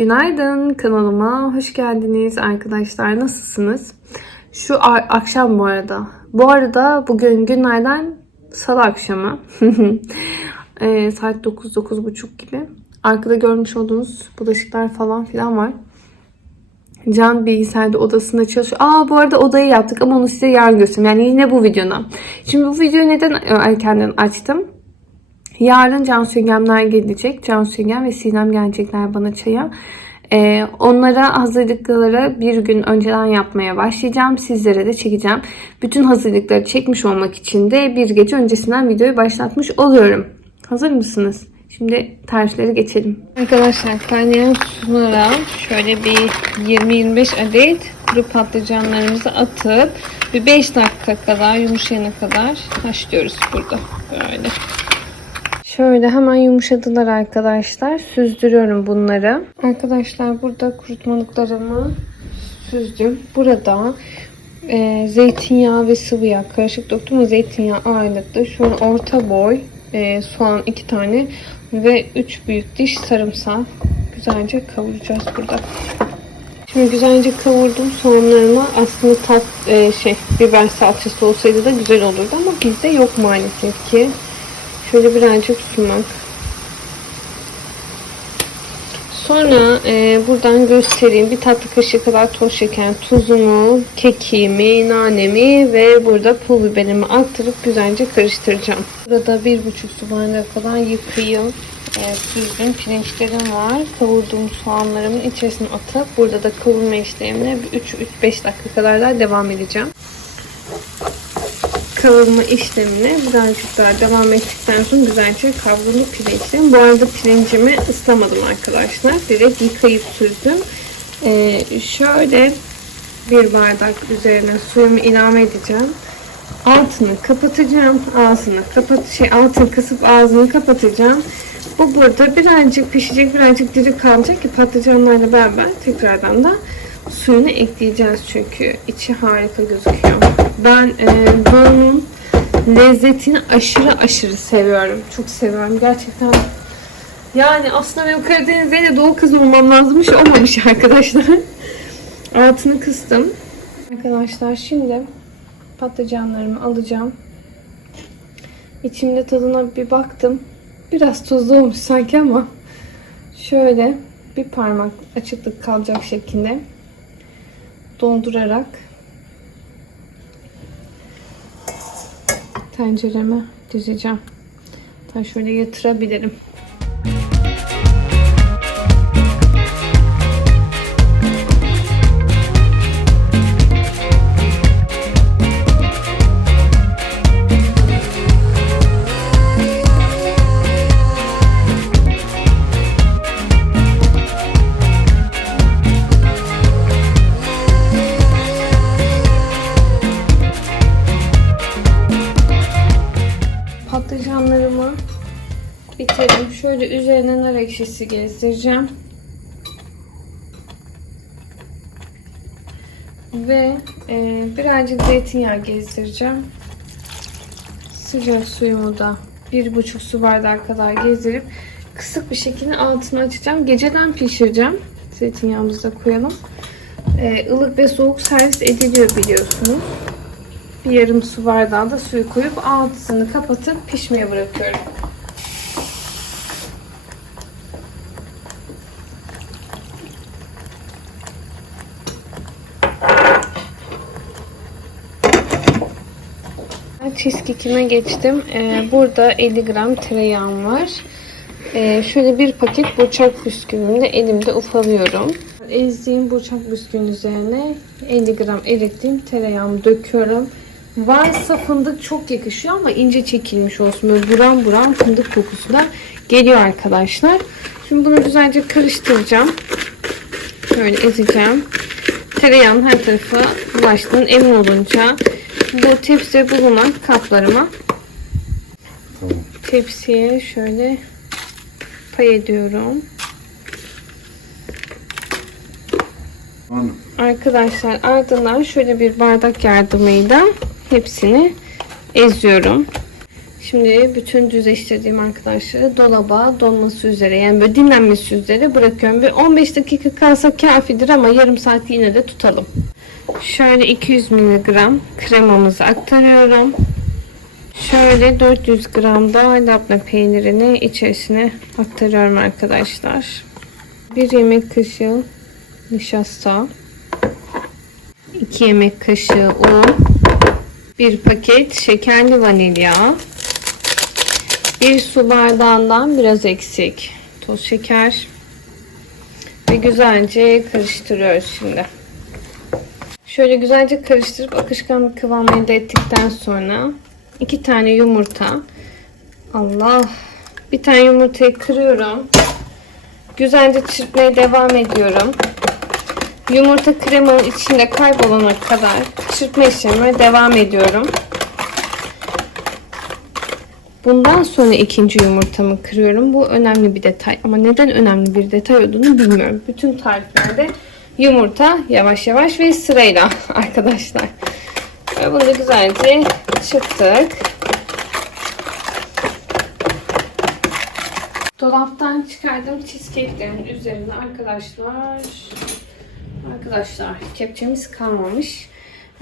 Günaydın kanalıma hoş geldiniz arkadaşlar nasılsınız? Şu akşam bu arada. Bu arada bugün günlerden salı akşamı. Ee, saat 9-9.30 gibi. Arkada görmüş olduğunuz bulaşıklar falan filan var. Can bilgisayarda odasında çalışıyor. Aa bu arada odayı yaptık ama onu size yarın göstereyim. Yani yine bu videona. Şimdi bu videoyu neden erkenden açtım? Yarın Cansu Yengemler gelecek. Cansu Yengem ve Sinem gelecekler bana çaya. Ee, onlara hazırlıkları bir gün önceden yapmaya başlayacağım. Sizlere de çekeceğim. Bütün hazırlıkları çekmiş olmak için de bir gece öncesinden videoyu başlatmış oluyorum. Hazır mısınız? Şimdi tarifleri geçelim. Arkadaşlar kaynayan sulara şöyle bir 20-25 adet kuru patlıcanlarımızı atıp bir 5 dakika kadar yumuşayana kadar haşlıyoruz burada. Böyle. Şöyle hemen yumuşadılar arkadaşlar. Süzdürüyorum bunları. Arkadaşlar burada kurutmalıklarımı süzdüm. Burada e, zeytinyağı ve sıvı yağ karışık döktüm ama zeytinyağı ağırlıklı. An orta boy e, soğan iki tane ve 3 büyük diş sarımsak güzelce kavuracağız burada. Şimdi güzelce kavurdum soğanlarımı. Aslında tat e, şey biber salçası olsaydı da güzel olurdu ama bizde yok maalesef ki. Şöyle birazcık sumak. Sonra e, buradan göstereyim. Bir tatlı kaşığı kadar toz şeker, tuzumu, kekiğimi, nanemi ve burada pul biberimi aktarıp güzelce karıştıracağım. Burada bir buçuk su bardağı kadar yıkayıp e, süzdüğüm pirinçlerim var. Kavurduğum soğanlarımın içerisine atıp burada da kavurma işlemine 3-5 dakika kadar daha devam edeceğim kavurma işlemine birazcık daha devam ettikten sonra güzelce kavrulu pirinçlerim. Bu arada pirincimi ıslamadım arkadaşlar. Direkt yıkayıp süzdüm. Ee, şöyle bir bardak üzerine suyumu ilave edeceğim. Altını kapatacağım. Ağzını kapat şey altını kısıp ağzını kapatacağım. Bu burada birazcık pişecek, birazcık diri kalacak ki patlıcanlarla beraber tekrardan da suyunu ekleyeceğiz çünkü içi harika gözüküyor. Ben e, bunun lezzetini aşırı aşırı seviyorum. Çok seviyorum gerçekten. Yani aslında benim Karadeniz'de de doğu kızı olmam lazımmış olmamış arkadaşlar. Altını kıstım. Arkadaşlar şimdi patlıcanlarımı alacağım. İçimde tadına bir baktım. Biraz tuzlu olmuş sanki ama şöyle bir parmak açıklık kalacak şekilde dondurarak tencereme dizeceğim. Hatta şöyle yatırabilirim. Üzerine nar ekşisi gezdireceğim. Ve e, birazcık zeytinyağı gezdireceğim. Sıcak suyumu da bir buçuk su bardağı kadar gezdirip kısık bir şekilde altını açacağım. Geceden pişireceğim. Zeytinyağımızı da koyalım. E, ılık ve soğuk servis ediliyor biliyorsunuz. Bir yarım su bardağı da suyu koyup altını kapatıp pişmeye bırakıyorum. Cheesecake'ime geçtim. Ee, burada 50 gram tereyağım var. Ee, şöyle bir paket burçak bisküvimi de elimde ufalıyorum. Ezdiğim burçak bisküvinin üzerine 50 gram erittiğim tereyağımı döküyorum. Varsa fındık çok yakışıyor ama ince çekilmiş olsun. Böyle buram buram fındık kokusu da geliyor arkadaşlar. Şimdi bunu güzelce karıştıracağım. Şöyle ezeceğim. Tereyağın her tarafı bulaştığının emin olunca bu tepside bulunan kaplarıma tepsiye şöyle pay ediyorum. Arkadaşlar ardından şöyle bir bardak yardımıyla hepsini eziyorum. Şimdi bütün düzleştirdiğim arkadaşları dolaba donması üzere yani böyle dinlenmesi üzere bırakıyorum. Bir 15 dakika kalsa kafidir ama yarım saat yine de tutalım. Şöyle 200 mg kremamızı aktarıyorum. Şöyle 400 gram da labne peynirini içerisine aktarıyorum arkadaşlar. 1 yemek kaşığı nişasta. 2 yemek kaşığı un. 1 paket şekerli vanilya. 1 su bardağından biraz eksik toz şeker. Ve güzelce karıştırıyoruz şimdi. Şöyle güzelce karıştırıp akışkan bir kıvam elde ettikten sonra 2 tane yumurta. Allah. Bir tane yumurtayı kırıyorum. Güzelce çırpmaya devam ediyorum. Yumurta kremanın içinde kaybolana kadar çırpma işlemine devam ediyorum. Bundan sonra ikinci yumurtamı kırıyorum. Bu önemli bir detay. Ama neden önemli bir detay olduğunu bilmiyorum. Bütün tariflerde yumurta yavaş yavaş ve sırayla arkadaşlar. Ve bunu da güzelce çırptık. Dolaptan çıkardığım cheesecake'lerin üzerine arkadaşlar Arkadaşlar kepçemiz kalmamış.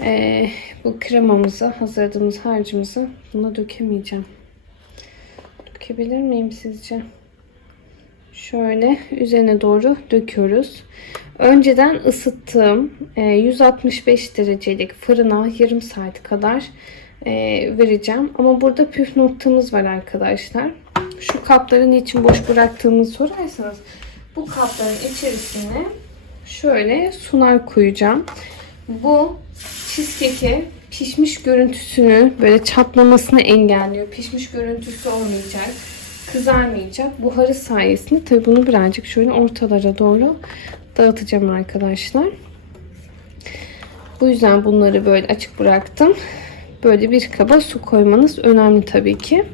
Ee, bu kremamızı hazırladığımız harcımızı buna dökemeyeceğim. Dökebilir miyim sizce? Şöyle üzerine doğru döküyoruz. Önceden ısıttığım e, 165 derecelik fırına yarım saat kadar e, vereceğim. Ama burada püf noktamız var arkadaşlar. Şu kapları niçin boş bıraktığımı sorarsanız bu kapların içerisine şöyle sunar koyacağım. Bu cheesecake'e pişmiş görüntüsünü böyle çatlamasını engelliyor. Pişmiş görüntüsü olmayacak. Kızarmayacak. Buharı sayesinde tabi bunu birazcık şöyle ortalara doğru dağıtacağım arkadaşlar. Bu yüzden bunları böyle açık bıraktım. Böyle bir kaba su koymanız önemli tabii ki.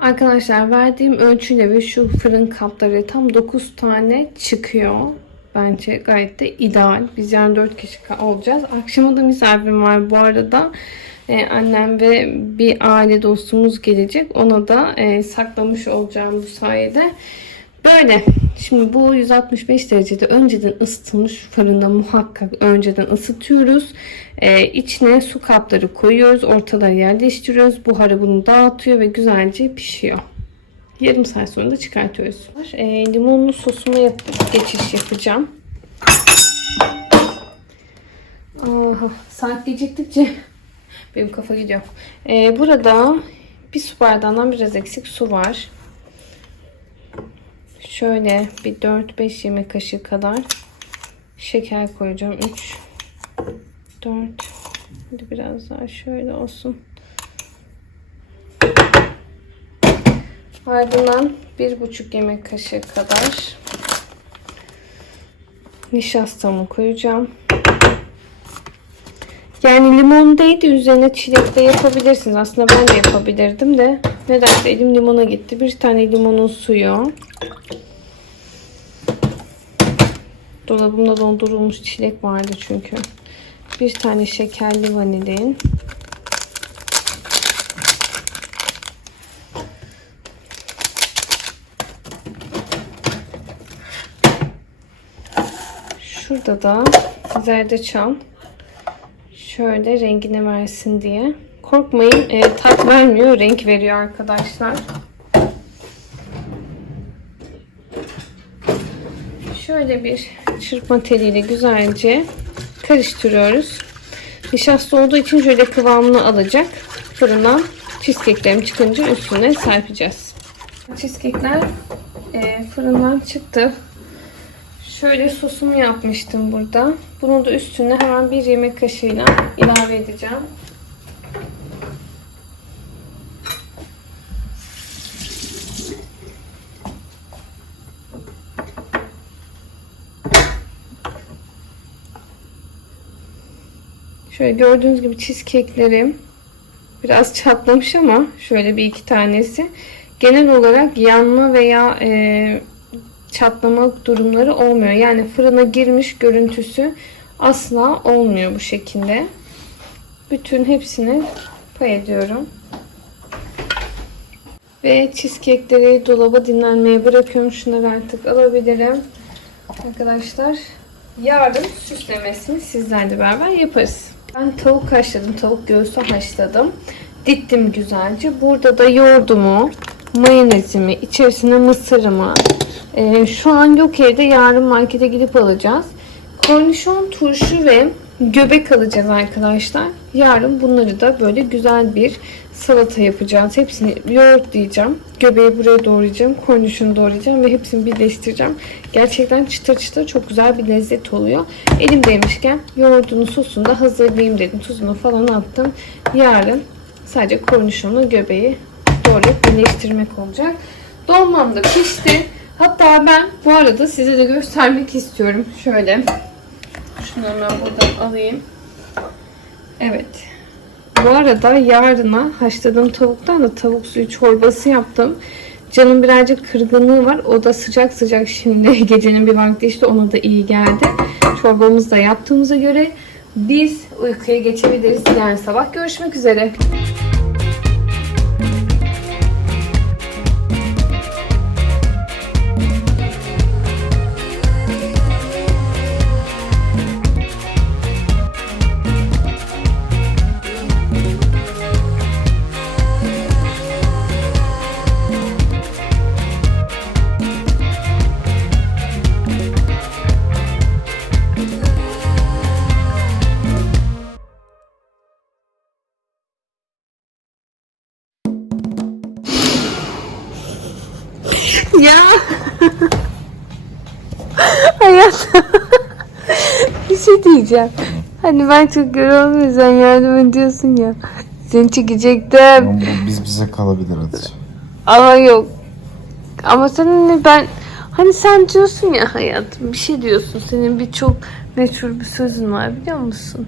Arkadaşlar verdiğim ölçüyle ve şu fırın kapları tam 9 tane çıkıyor. Bence gayet de ideal. Biz yani 4 kişi olacağız. Akşama da misafirim var bu arada. Ee, annem ve bir aile dostumuz gelecek. Ona da e, saklamış olacağım bu sayede. Böyle. Şimdi bu 165 derecede önceden ısıtılmış fırında muhakkak önceden ısıtıyoruz. Ee, içine su kapları koyuyoruz. Ortalara yerleştiriyoruz. Buharı bunu dağıtıyor ve güzelce pişiyor. Yarım saat sonra da çıkartıyoruz. Ee, limonlu sosuna yapıp geçiş yapacağım. Aha, saat geciktikçe benim kafa gidiyor. Ee, burada bir su bardağından biraz eksik su var. Şöyle bir 4-5 yemek kaşığı kadar şeker koyacağım. 3 4 Hadi biraz daha şöyle olsun. Ardından 1,5 yemek kaşığı kadar nişastamı koyacağım. Yani limon değdi üzerine çilek de yapabilirsiniz. Aslında ben de yapabilirdim de nedense elim limona gitti. Bir tane limonun suyu. Dolabımda dondurulmuş çilek vardı çünkü. Bir tane şekerli vanilin. Şurada da zerdeçal. Şöyle rengini versin diye. Korkmayın e, tat vermiyor, renk veriyor arkadaşlar. Şöyle bir çırpma teliyle güzelce karıştırıyoruz. Nişasta olduğu için şöyle kıvamını alacak. Fırından cheesecake'lerim çıkınca üstüne serpeceğiz. Cheesecake'ler e, fırından çıktı. Şöyle sosumu yapmıştım burada. Bunu da üstüne hemen bir yemek kaşığıyla ilave edeceğim. Şöyle gördüğünüz gibi cheesecake'lerim biraz çatlamış ama şöyle bir iki tanesi. Genel olarak yanma veya e, çatlama durumları olmuyor. Yani fırına girmiş görüntüsü asla olmuyor bu şekilde. Bütün hepsini Pay ediyorum. Ve cheesecake'leri dolaba dinlenmeye bırakıyorum. Şunları artık alabilirim. Arkadaşlar yarın süslemesini sizlerle beraber yaparız. Ben tavuk haşladım. Tavuk göğsü haşladım. Dittim güzelce. Burada da yoğurdumu, mayonezimi, içerisine mısırımı. Ee, şu an yok evde. Yarın markete gidip alacağız. Kornişon turşu ve göbek alacağız arkadaşlar. Yarın bunları da böyle güzel bir salata yapacağız. Hepsini yoğurtlayacağım. Göbeği buraya doğrayacağım. Kornişonu doğrayacağım ve hepsini birleştireceğim. Gerçekten çıtır çıtır çok güzel bir lezzet oluyor. Elimdeymişken yoğurdunu sosunu da hazırlayayım dedim. Tuzunu falan attım. Yarın sadece kornişonu göbeği doğrayıp birleştirmek olacak. Dolmam da pişti. Hatta ben bu arada size de göstermek istiyorum. Şöyle. Şunu hemen buradan alayım. Evet. Bu arada yarına haşladığım tavuktan da tavuk suyu çorbası yaptım. Canım birazcık kırgınlığı var. O da sıcak sıcak şimdi gecenin bir vakti işte ona da iyi geldi. Çorbamızı da yaptığımıza göre biz uykuya geçebiliriz. Yarın sabah görüşmek üzere. Şey diyeceğim. Hani ben çok yorulmuyorum sen yardım ediyorsun ya. Seni çekecektim. Ama bu biz bize kalabilir Hatice. Ama yok. Ama sen hani ben hani sen diyorsun ya hayatım bir şey diyorsun. Senin bir çok meşhur bir sözün var biliyor musun?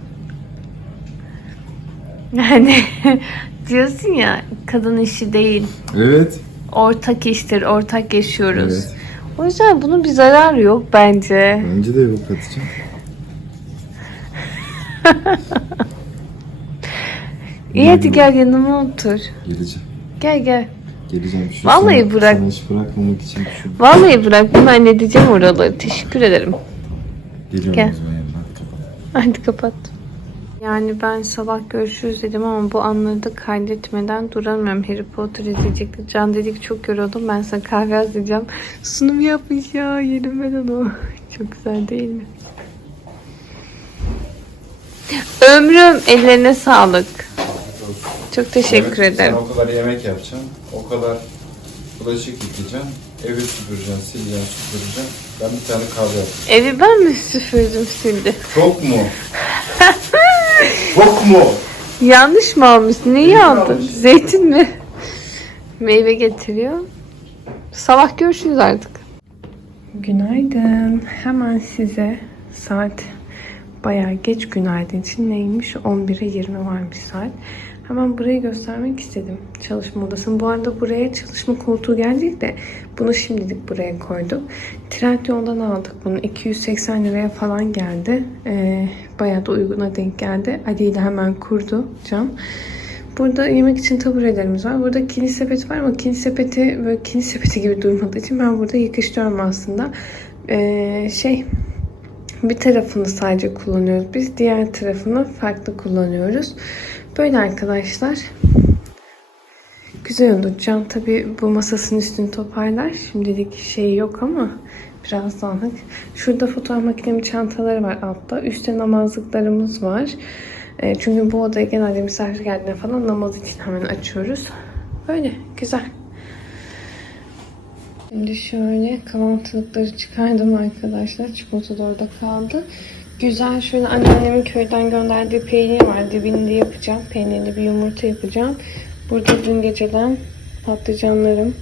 Yani diyorsun ya kadın işi değil. Evet. Ortak iştir, ortak yaşıyoruz. Evet. O yüzden bunun bir zararı yok bence. Bence de yok Hatice. İyi hadi gel yanıma otur. Geleceğim. Gel gel. Geleceğim. Şu Vallahi sana, bırak. Sana hiç bırakmamak için şu. Vallahi bırak ben halledeceğim oraları. Teşekkür ederim. Geliyorum Gel. o zaman yanına. Hadi kapat. Hadi kapat. Yani ben sabah görüşürüz dedim ama bu anları da kaydetmeden duramıyorum. Harry Potter izleyecektik. Can dedik çok yoruldum. Ben sana kahve hazırlayacağım. Sunum yapmış ya. Yerim ben onu. Çok güzel değil mi? Ömrüm ellerine sağlık. Çok teşekkür Evet, ederim. Sen o kadar yemek yapacaksın. O kadar bulaşık yıkayacaksın. Evi süpüreceksin, sileceksin, süpüreceksin. Ben bir tane kahve yaptım. Evi ben mi süpürdüm sildi? Çok mu? Çok mu? Yanlış mı almışsın? Neyi Zeytin aldın? almış. Zeytin mi? Meyve getiriyor. Sabah görüşürüz artık. Günaydın. Hemen size saat bayağı geç günaydın için neymiş? 11'e 20 var bir saat. Hemen burayı göstermek istedim. Çalışma odasını. Bu arada buraya çalışma koltuğu gelecek de bunu şimdilik buraya koyduk. Trendyol'dan aldık bunu. 280 liraya falan geldi. Ee, bayağı da uyguna denk geldi. Ali ile hemen kurdu Can. Burada yemek için taburelerimiz var. Burada kini sepeti var ama kini sepeti böyle kini sepeti gibi durmadığı için ben burada yıkıştırıyorum aslında. Ee, şey bir tarafını sadece kullanıyoruz. Biz diğer tarafını farklı kullanıyoruz. Böyle arkadaşlar. Güzel oldu. Can tabi bu masasının üstünü toparlar. Şimdilik şey yok ama biraz dağınık. Şurada fotoğraf makinemi çantaları var altta. Üstte namazlıklarımız var. E, çünkü bu odaya genelde misafir geldiğinde falan namaz için hemen açıyoruz. Böyle güzel. Şimdi şöyle kahvaltılıkları çıkardım arkadaşlar. Çikolata da orada kaldı. Güzel şöyle anneannemin köyden gönderdiği peynir var. Dibini de yapacağım. Peynirli bir yumurta yapacağım. Burada dün geceden patlıcanlarım.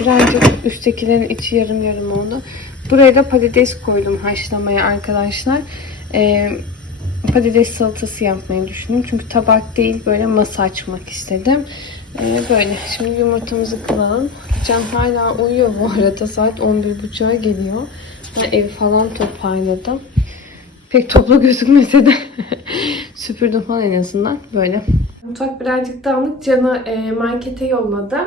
Birazcık üsttekilerin içi yarım yarım oldu. Buraya da patates koydum haşlamaya arkadaşlar. Ee, patates salatası yapmayı düşündüm. Çünkü tabak değil böyle masa açmak istedim. Ee, böyle. Şimdi yumurtamızı kıralım. Can hala uyuyor bu arada. Saat 11.30'a geliyor. Ben evi falan toparladım. Pek toplu gözükmese de süpürdüm falan en azından. Böyle. Mutfak birazcık dağınık. Can'ı e, markete yolladı.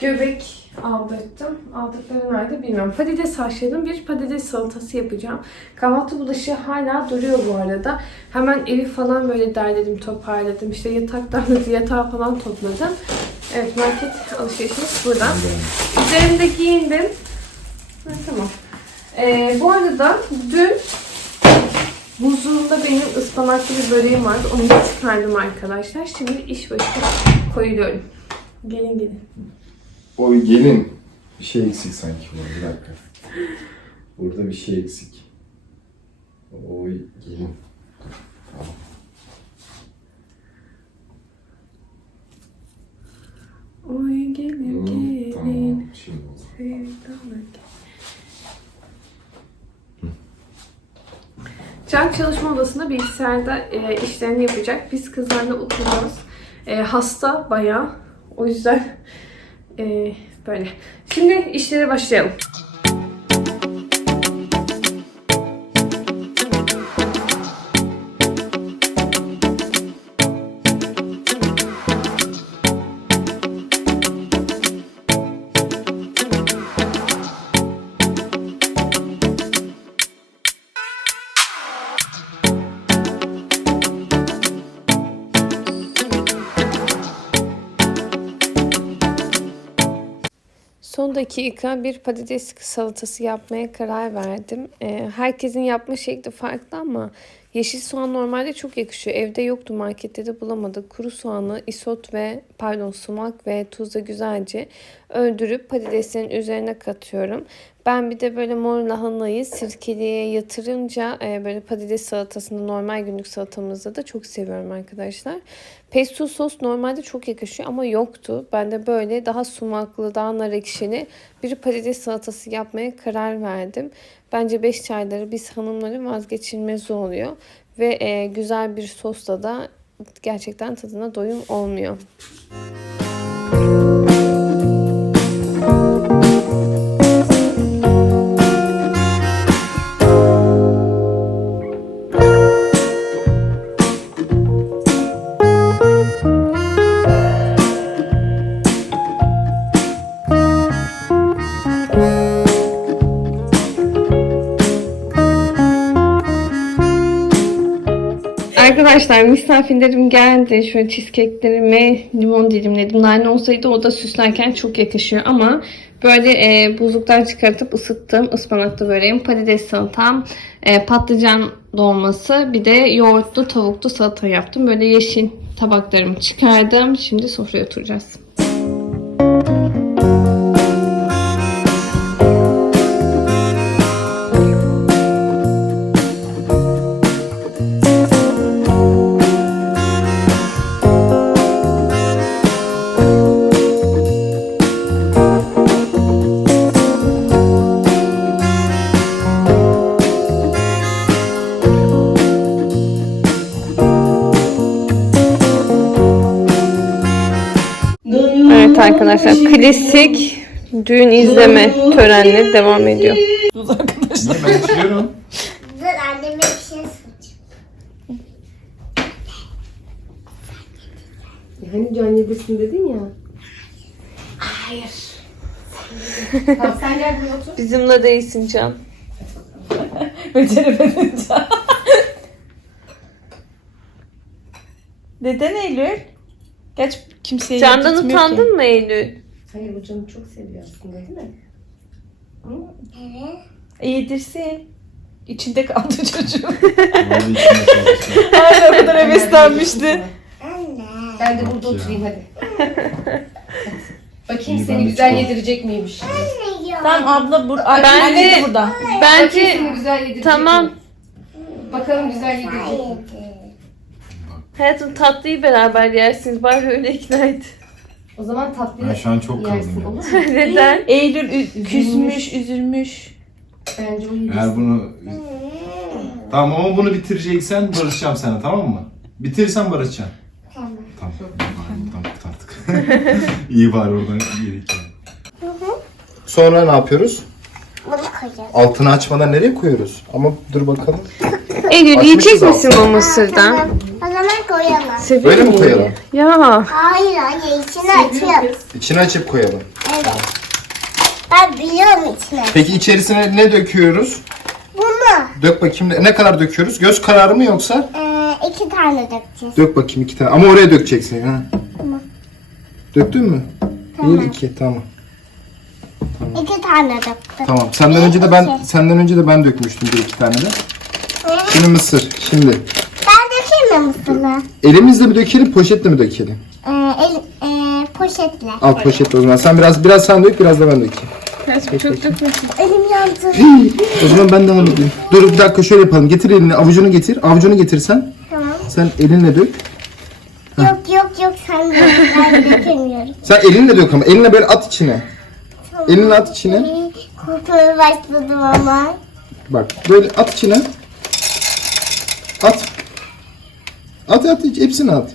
Göbek aldırttım. Aldıkları nerede bilmiyorum. Patates haşladım. Bir patates salatası yapacağım. Kahvaltı bulaşığı hala duruyor bu arada. Hemen evi falan böyle derledim, toparladım. İşte yataktan yatağı falan topladım. Evet market alışverişimiz burada. Üzerimde giyindim. Ha, tamam. Ee, bu arada dün buzluğumda benim ıspanaklı bir böreğim vardı. Onu da çıkardım arkadaşlar. Şimdi iş başına koyuyorum. Gelin gelin. Oy gelin. Bir şey eksik sanki bu. Bir dakika. Burada bir şey eksik. Oy gelin. Tamam. Oy gelin gelin. tamam. Şimdi oldu. Can çalışma odasında bilgisayarda e, işlerini yapacak. Biz kızlarla oturacağız. E, hasta bayağı. O yüzden e, böyle. Şimdi işlere başlayalım. Son dakika bir patates salatası yapmaya karar verdim. Ee, herkesin yapma şekli farklı ama yeşil soğan normalde çok yakışıyor. Evde yoktu markette de bulamadık. Kuru soğanı isot ve pardon sumak ve tuzla güzelce öldürüp patateslerin üzerine katıyorum. Ben bir de böyle mor lahanayı sirkeliğe yatırınca e, böyle patates salatasında normal günlük salatamızda da çok seviyorum arkadaşlar. Pesto sos normalde çok yakışıyor ama yoktu. Ben de böyle daha sumaklı, daha nar ekşili bir patates salatası yapmaya karar verdim. Bence beş çayları biz hanımların vazgeçilmezi oluyor. Ve e, güzel bir sosla da gerçekten tadına doyum olmuyor. Arkadaşlar misafirlerim geldi. Şöyle cheesecake'lerime limon dilimledim. Nane olsaydı o da süslerken çok yakışıyor ama böyle e, buzluktan çıkartıp ısıttım. ıspanaklı böreğim, patates salatam, e, patlıcan dolması, bir de yoğurtlu tavuklu salata yaptım. Böyle yeşil tabaklarımı çıkardım. Şimdi sofraya oturacağız. Klasik düğün izleme törenleri devam ediyor. Ben içiyorum? Dur anneme bir şey soracağım. Hani can yedirsin dedin ya. Tamam sen gel buraya otur. Bizimle değilsin Can. Beceremedin Can. Neden Eylül? Geç kimseye Candan yedirtmiyor ki. utandın mı Eylül? Hayır bu canı çok seviyor aslında değil mi? Evet. Yedirsin. İçinde kaldı çocuğum. Böyle içine çalışıyor. Hala o kadar heveslenmişti. Anne. Ben de Bak burada ya. oturayım hadi. Bakayım İyi, ben seni de güzel çok- yedirecek miymiş? Anne ya. Tamam abla bur Bence- anne de burada. Bakayım Bence seni güzel yedirecek tamam. mi? Bakalım güzel yedirecek mi? Hayır. Hayatım tatlıyı beraber yersiniz. Bari öyle ikna et. O zaman tatlıyı Ben şu an çok yersin olur mu? Neden? Eylül ü- küsmüş, üzülmüş. Bence o yedirsin. Eğer bunu... Tamam ama bunu bitireceksen barışacağım sana tamam mı? Bitirirsen barışacağım. Tamam. Tamam. Bari buradan kurtardık. İyi bari oradan yani. Sonra ne yapıyoruz? Bunu koyacağız. Altını açmadan nereye koyuyoruz? Ama dur bakalım. Eylül Açmışız yiyecek misin o mısırdan? Tamam. Koyalım. Böyle mi koyalım? Ya. Hayır hayır içini açıyorum. İçine açıp koyalım. Evet. Ben biliyorum içine. Peki içerisine ne döküyoruz? Bunu Dök bakayım. Ne kadar döküyoruz? Göz kararı mı yoksa? e, iki tane dökeceğiz. Dök bakayım iki tane. Ama oraya dökeceksin ha. Tamam. Döktün mü? Tamam. Bir, iki. Tamam. İki tane döktüm. Tamam. Senden önce de ben senden önce de ben dökmüştüm bir iki tane de. Şimdi mısır. Şimdi Mi mısırı? elimizle mi dökelim, poşetle mi dökelim? E, el, e, poşetle. Al poşetle o zaman. Sen biraz biraz sen dök, biraz da ben dökeyim. Çok dökmesin. Elim yandı. Hii, o zaman ben de alayım. Dur bir dakika şöyle yapalım. Getir elini, avucunu getir. Avucunu getirsen. Tamam. Sen elinle dök. Yok yok yok sen dök. Ben dökemiyorum. Sen elinle dök ama. Elinle böyle at içine. Elini at içine. Ay, Korkmaya başladım ama. Bak böyle at içine. At. At at hepsini at.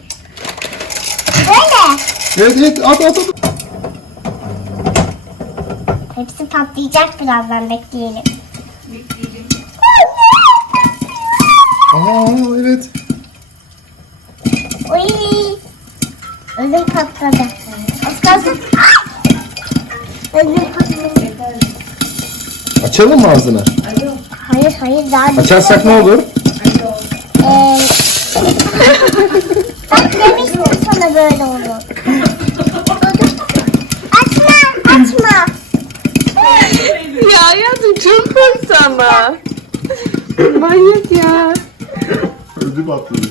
Böyle. Evet evet at at at. Hepsi patlayacak birazdan bekleyelim. Aa evet. Oy. Ödüm patladı. Az kalsın. Ay! Ödüm patladı. Açalım mı ağzını? Hayır hayır daha Açarsak ne olur? Ee, bak demiştim sana böyle olur. Açma açma. Ya hayatım çok korktu ama. Manyak ya. Ödü patlıyor.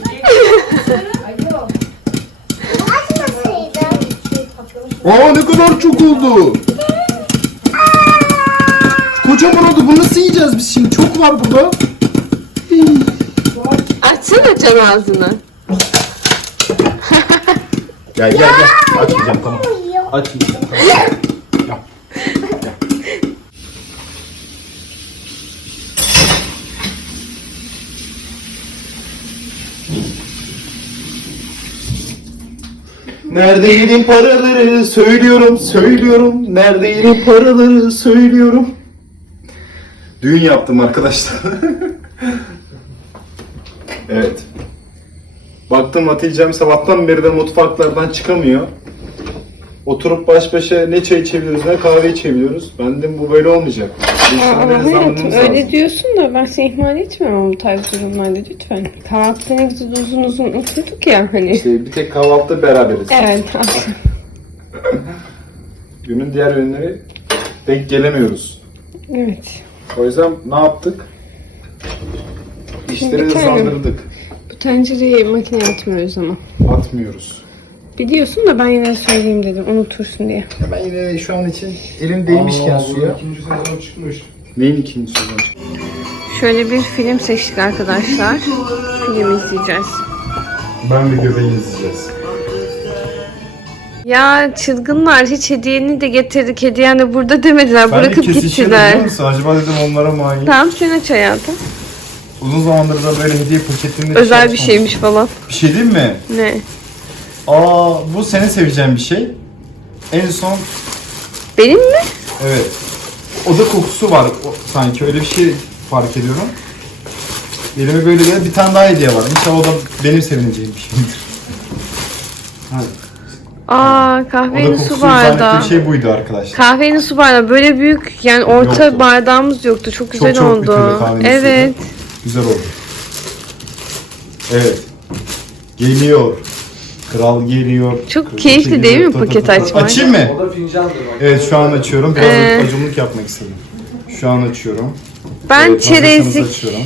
Açmasaydın. Aa ne kadar çok oldu. Kocaman oldu. Bunu nasıl yiyeceğiz biz şimdi? Çok var burada. Açsana can ağzını. Gel gel gel. Açmayacağım tamam. Açmayacağım tamam. Nerede yedin paraları söylüyorum söylüyorum. Nerede yedin paraları söylüyorum. Düğün yaptım arkadaşlar. evet. Baktım Hatice'm sabahtan beri de mutfaklardan çıkamıyor. Oturup baş başa ne çay içebiliyoruz ne kahve içebiliyoruz. Ben dedim bu böyle olmayacak. Ama biraz hayatım anlamamız öyle lazım. diyorsun da ben seni ihmal etmiyorum bu tarz durumlarda lütfen. Kahvaltıda ne güzel uzun uzun oturduk ya hani. İşte bir tek kahvaltıda beraberiz. Evet aslında. Günün diğer öğünleri denk gelemiyoruz. Evet. O yüzden ne yaptık? İşleri Bir tane. Bu tencereyi makineye atmıyoruz ama. Atmıyoruz. Biliyorsun da ben yine de söyleyeyim dedim unutursun diye. Ya ben yine şu an için elim değmişken suya. ikinci sezon çıkmış. Neyin ikinci sezonu? Şöyle bir film seçtik arkadaşlar. Film izleyeceğiz. Ben bir göbeği izleyeceğiz. Ya çılgınlar hiç hediyeni de getirdik. Hediyen de burada demediler. Bırakıp gittiler. Acaba dedim onlara mani. Tamam sen aç hayatım. Uzun zamandır da böyle hediye paketinde Özel bir şeymiş falan. Bir şey diyeyim mi? Ne? Aa bu senin seveceğin bir şey. En son Benim mi? evet. Oda kokusu var o- sanki öyle bir şey fark ediyorum. Elime böyle geldi bir tane daha hediye var. İnşallah o da benim sevineceğim bir şeydir. Hadi. Aa Oda kahvenin su kokusu bardağı. zannettiğim şey buydu arkadaşlar. Kahvenin su bardağı böyle büyük yani orta Yoktu. bardağımız yoktu. Çok güzel çok oldu. bütünlü kahvenin suyu. Evet. Güzel oldu. Evet. Geliyor. Kral geliyor. Çok Kral keyifli geliyor. değil mi tı paket tı tı. açmak? Açayım mı? O da fincandır bak. Evet şu an açıyorum. Biraz Ee. acımlık yapmak istedim. Şu an açıyorum. Ben Evet, hazırsanız çerezlik açıyorum.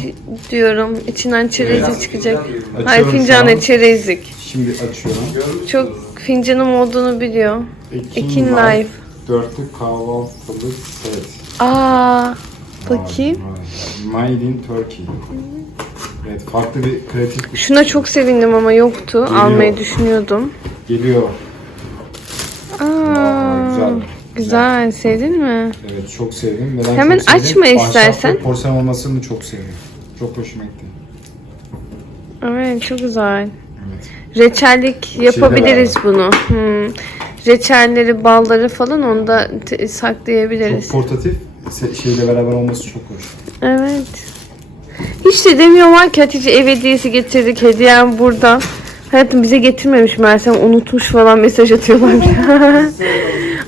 diyorum. İçinden çerezlik çıkacak. Açıyorum Hayır şu fincan an. değil çerezlik. Şimdi açıyorum. Çok fincanım olduğunu biliyor. Ekin Life. Dörtlü kahvaltılık set. Aa, bakayım. Made in Turkey. Evet farklı bir kreatif bir Şuna çok sevindim ama yoktu. Geliyor. Almayı düşünüyordum. geliyor. Aa, Aa, güzel. güzel. Sevdin mi? Evet çok sevdim. Neden Hemen çok sevdim? açma Ahşap istersen. ve porselen olmasını çok sevdim. Çok hoşuma gitti. Evet çok güzel. Evet. Reçellik yapabiliriz bunu. Hmm. Reçelleri, balları falan onda saklayabiliriz. Çok portatif şeyle beraber olması çok hoş. Evet. Hiç de demiyorlar ki Hatice ev hediyesi getirdik. Hediyem burada. Hayatım bize getirmemiş Mersem unutmuş falan mesaj atıyorlar.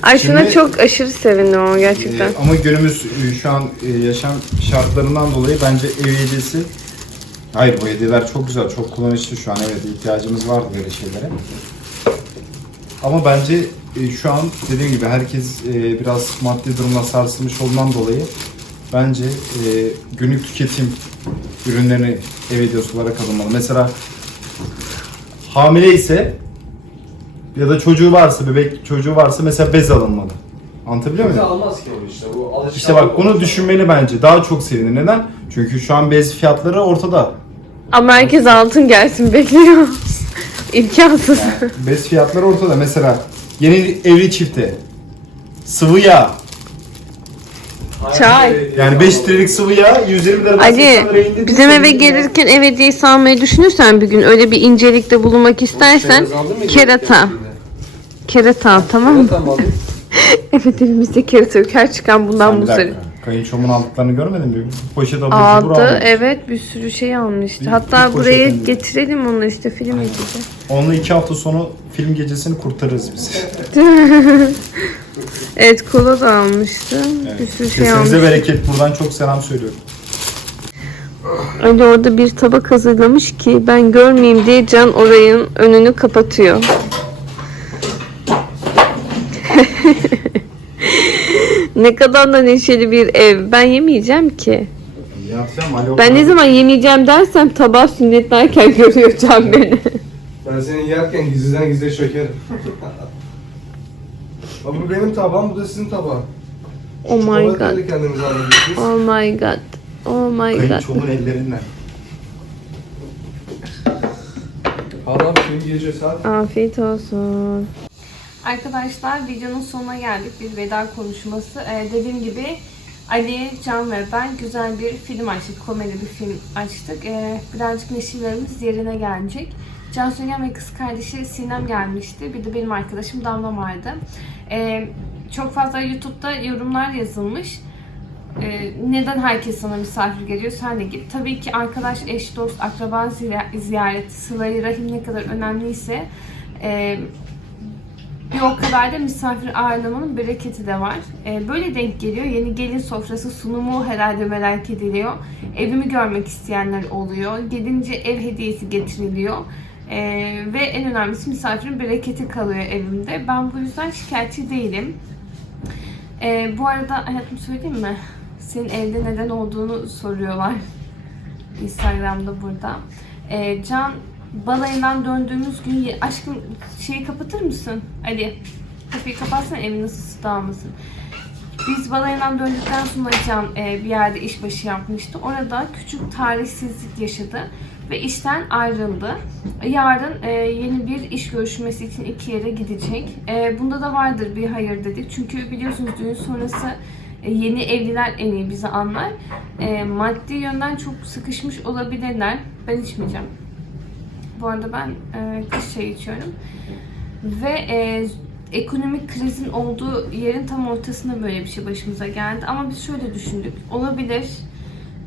Ay şuna Şimdi- çok aşırı sevindim ama gerçekten. Ee, ama günümüz e, şu an e, yaşam şartlarından dolayı bence ev hediyesi Hayır bu hediyeler çok güzel, çok kullanışlı şu an. Evet ihtiyacımız vardı böyle şeylere. Ama bence e, şu an dediğim gibi herkes e, biraz maddi durumla sarsılmış olduğundan dolayı bence e, günlük tüketim ürünlerini ev hediyesi olarak alınmalı. Mesela hamile ise ya da çocuğu varsa, bebek çocuğu varsa mesela bez alınmalı. Anlatabiliyor Kimse muyum? almaz ki onu işte. Bu alışkanlık. İşte bak bunu düşünmeli bence. Daha çok sevinir. Neden? Çünkü şu an bez fiyatları ortada. Ama herkes altın gelsin bekliyor. İmkansız. Yani bez fiyatları ortada. Mesela yeni evli çifte sıvı yağ. Çay. Yani 5 litrelik sıvı yağ 120 liradan Ali 80 liraya indi. bizim eve gelirken ev hediyesi almayı düşünürsen bir gün öyle bir incelikte bulunmak istersen kerata. Kerata al tamam mı? Evet evimizde kerata yok. Her çıkan bundan Sen bir muzdarip. dakika. Kayınçomun aldıklarını görmedin mi? Poşet Aldı almış. evet bir sürü şey almıştı. Bir- Hatta bir buraya poşetin- getirelim onu işte film gece. Onunla iki hafta sonu film gecesini kurtarırız biz. Evet kola da almıştı. Bir sürü şey almış. Kesinize bereket. Buradan çok selam söylüyorum. Ali orada bir tabak hazırlamış ki ben görmeyeyim diye Can orayın önünü kapatıyor. Ne kadar da neşeli bir ev. Ben yemeyeceğim ki. Ali Ben ne zaman yemeyeceğim dersem tabağı sünnetlerken görüyor Can beni. Ben seni yerken gizliden gizliye çökerim. Abi bu benim tabağım, bu da sizin tabağın. Oh my Tuvaletleri god. de kendinize alabilirsiniz. Oh my god. Oh my god. Kayınçomun ellerinden. Hala bir film giyeceğiz hadi. Afiyet olsun. Arkadaşlar videonun sonuna geldik. Bir veda konuşması. Ee, dediğim gibi Ali, Can ve ben güzel bir film açtık. Komedi bir film açtık. Ee, birazcık neşelerimiz yerine gelecek. Can Sögen ve kız kardeşi Sinem gelmişti. Bir de benim arkadaşım Damla vardı. Ee, çok fazla YouTube'da yorumlar yazılmış. Ee, neden herkes sana misafir geliyor? Sen de git. Tabii ki arkadaş, eş, dost, akraba ziya- ziyareti, sıla rahim ne kadar önemliyse e, bir o kadar da misafir ağırlamanın bereketi de var. Ee, böyle denk geliyor. Yeni gelin sofrası sunumu herhalde merak ediliyor. Evimi görmek isteyenler oluyor. Gelince ev hediyesi getiriliyor. Ee, ve en önemlisi misafirin bereketi kalıyor evimde. Ben bu yüzden şikayetçi değilim. Ee, bu arada hayatım söyleyeyim mi? Senin evde neden olduğunu soruyorlar. Instagram'da burada. Ee, Can balayından döndüğümüz gün aşkım şeyi kapatır mısın? Ali kapıyı kapatsana evin nasıl dağılmasın. Biz balayından döndükten sonra Can e, bir yerde işbaşı yapmıştı. Orada küçük talihsizlik yaşadı ve işten ayrıldı. Yarın e, yeni bir iş görüşmesi için iki yere gidecek. E, bunda da vardır bir hayır dedik. Çünkü biliyorsunuz düğün sonrası e, yeni evliler en iyi bizi anlar. E, maddi yönden çok sıkışmış olabilirler. Ben içmeyeceğim. Bu arada ben e, kış çayı içiyorum. Ve e, ekonomik krizin olduğu yerin tam ortasında böyle bir şey başımıza geldi. Ama biz şöyle düşündük. Olabilir.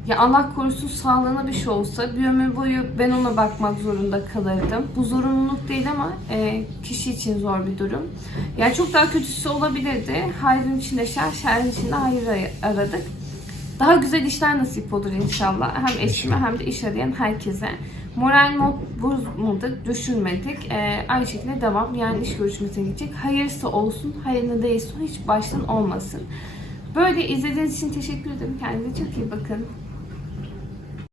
Ya Allah korusun sağlığına bir şey olsa bir ömür boyu ben ona bakmak zorunda kalırdım. Bu zorunluluk değil ama e, kişi için zor bir durum. Yani çok daha kötüsü olabilirdi. Hayrın içinde şer, şerrin içinde hayır ay- aradık. Daha güzel işler nasip olur inşallah. Hem eşime hem de iş arayan herkese. Moral mod bozmadık, düşürmedik. Ee, aynı şekilde devam. Yani iş görüşmesine gidecek. Hayırlısı olsun, hayırlı değilse hiç baştan olmasın. Böyle izlediğiniz için teşekkür ederim. Kendinize çok iyi bakın.